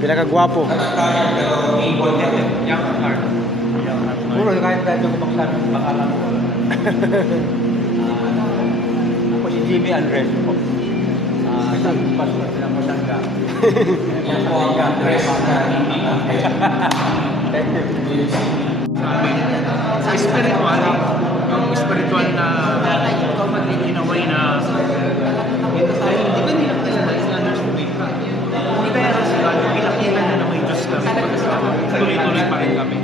pinakagwapo. Young at heart. Puro kahit tayo kumaksan ng pangalan ko. Ako si Jimmy Andres po. Sa pastor ng Masangga. Yan po ang address na hindi Thank you. sa spiritual, yung spiritual na in a way na dahil hindi ba nila talaga sila nag-submit pa? Hindi kaya sila, pinakita na may Diyos kami pagkasama. Tuloy-tuloy pa rin kami.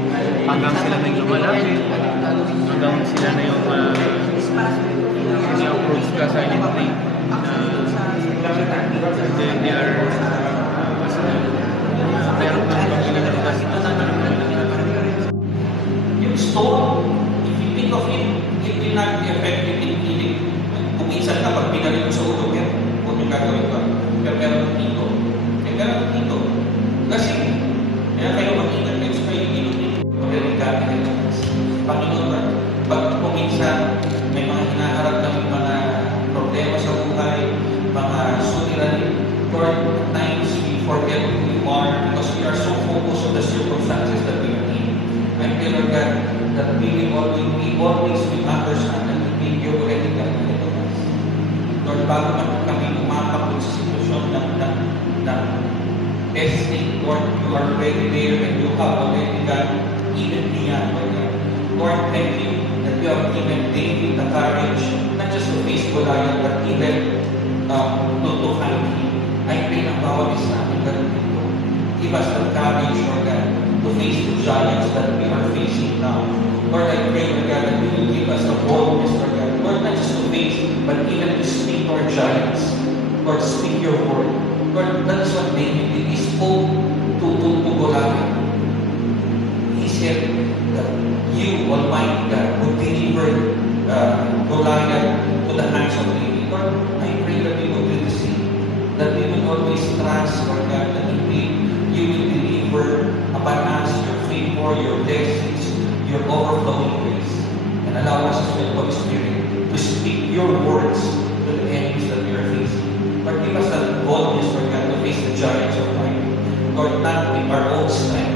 Hanggang sila na yung lumalapit, hanggang sila na yung approach ka silently na they are meron ng pagkinagalagay ito na yung stone, if you think of it, it will not be effective in healing. Kung minsan kapag pinalit mo sa ulo, kung yung gagawin ka, pero meron ng dito. Meron ng dito. Kasi, kaya kayo mag-ingat kayo sa kayo dito. Delikado kayo. Panginoon, pag kung minsan may mga hinaharap ng mga problema sa buhay, mga suliranin, Lord, at times we forget who you are because we are so focused on the circumstances that we are in. I pray, Lord God, that we always will understand that you already got ahead of us. Lord, bago man kami umapakot sa sitwasyon ng testing, Lord, you are already there and you have already got even beyond, Lord God. Lord, thank you that you have given David the courage, not just to face Goliath, but even to fight him. I pray ng bawat isa namin ganun dito. Give us the courage, Lord God, to face the giants that we are facing now. Lord, I pray, Lord God, that you will give us the boldness, Lord God. Lord, not just to face, but even to speak to our giants. Lord, speak your word. Lord, that is what David did. He spoke to Goliath. He said that you, Almighty God, would deliver Goliath to the hands of David. Lord, I pray that we will do the same. That we will always trust, Lord God, that indeed you will deliver upon us your favor, your blessings, your overflowing grace. And allow us as well, Holy Spirit, to speak your words to the enemies that we are facing. Lord, give us that boldness, Lord God, to face the giants of life. Lord, not with our own strength,